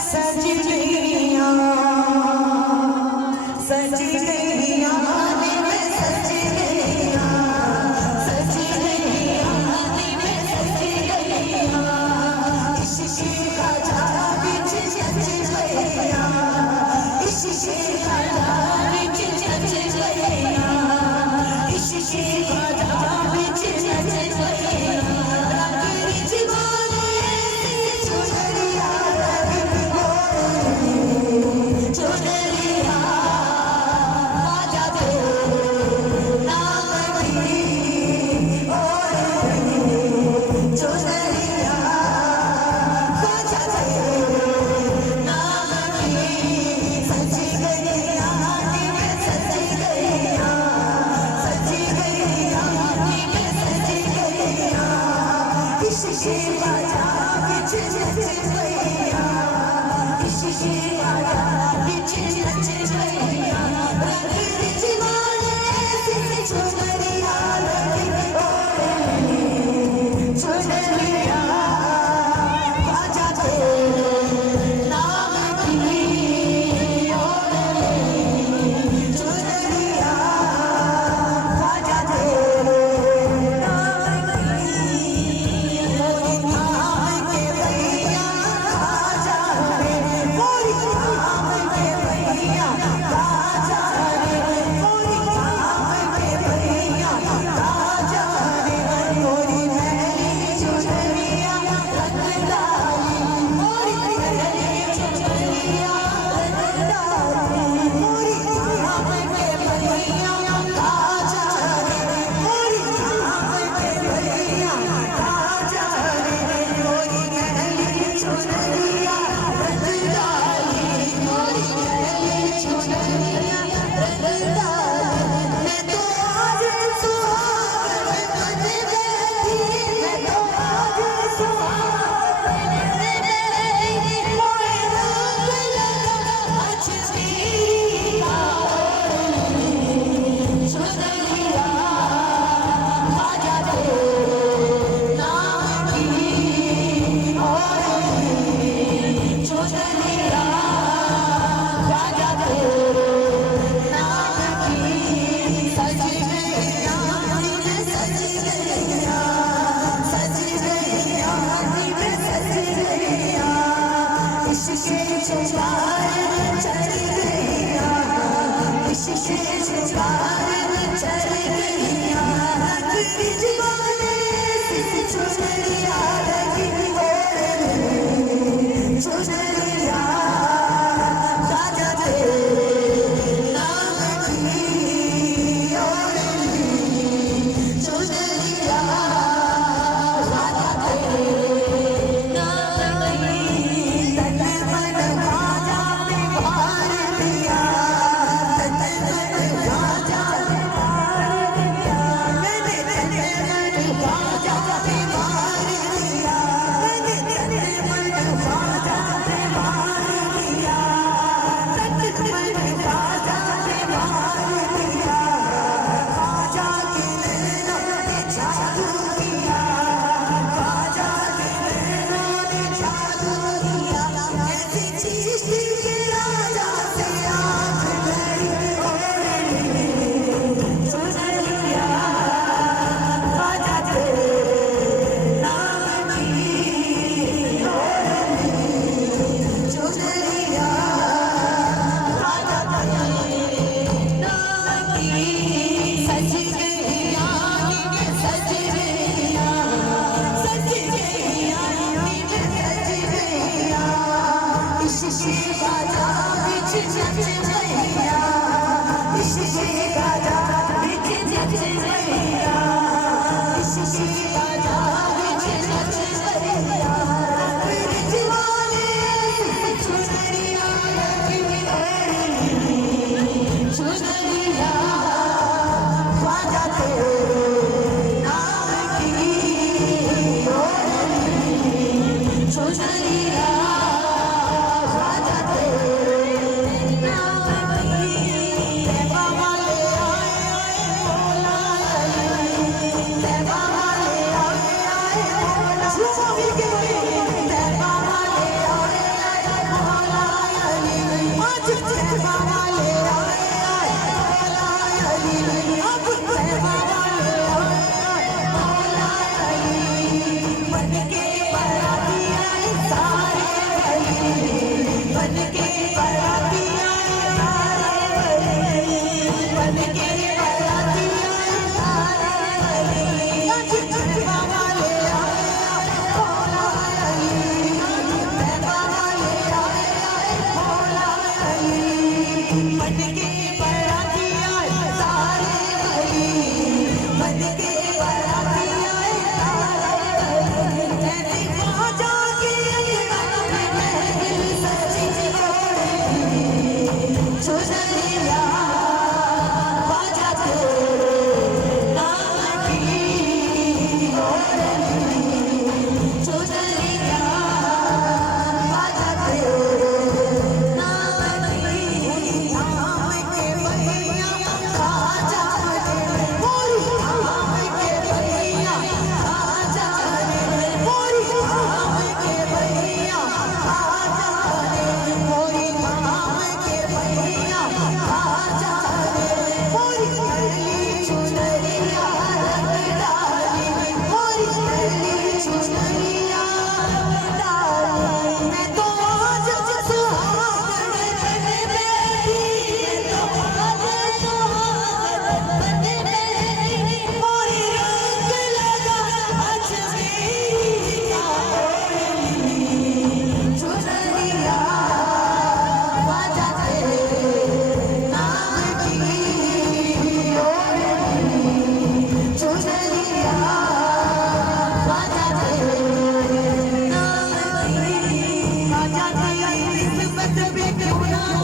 सज गईया सज गईया में सज गईया सज गईया में सज गईया इश्क का जाल बिच सज गईया इश्क का जाल बिच सज गईया इश्क का जाल बिच सज गईया तेरी जीवाने चुनरिया चुनरिया आजा दे नाम की और चुनरिया आजा दे नाम की सज गईया में सज गईया सज गईया में सज गईया इश्क का जाल बिच सज गईया इश्क का जाल बिच सज गईया तेरी जीवाने से चुनरिया चुनरिया आजा दे नाम की और चुनरिया आजा दे नाम की मोरी नाम के भैया आजा रे मोरी नाम के भैया आजा रे मोरी नाम के भैया आजा रे मोरी नैनी चुनरिया रंगदारी मोरी नैनी चुनरिया रंगदारी मोरी नाम के भैया आजा रे मोरी नाम के भैया आजा रे मोरी नैनी चुनरिया रंगदारी मोरी नैनी चुनरिया रंगदारी मैं तो आज सुहागन बन बैठी मैं तो आज सुहागन बन बैठी मोए रंग लगा अजमेरी का चुनरिया आजा दे नाम की और चुनरिया आजा दे नाम की सज गईया में सज गईया सज गईया में सज गईया इश्क जुबान चढ़ गईया इश्क जुबान चढ़ गईया तेरी जीवाने से चुनरिया लगी और चुनरिया आजा दे नाम की और चुनरिया आजा दे नाम की तन मन आजा पे भार दिया तन मन आजा पे भार दिया मैंने तन मन आजा पे भार दिया मैंने तन मन आजा पे भार दिया तन मन आजा पे भार दिया आजा के नैना ने जादू किया आजा के नैना ने जादू किया ऐसी चीज के राजा से आँख गई और चुनरिया आजा दे नाम की और चुनरिया आजा दे नाम की सज गईया में सज गईया सज गईया में सज गईया इश्क का जाल बिच सज गईया इश्क का जाल बिच सज गईया इश्क का जाल बिच सज गईया तेरी जीवाने से चुनरिया लगी चुनरिया आजा दे नाम की और चुनरिया आजा दे नाम दिवस भी क्यों ना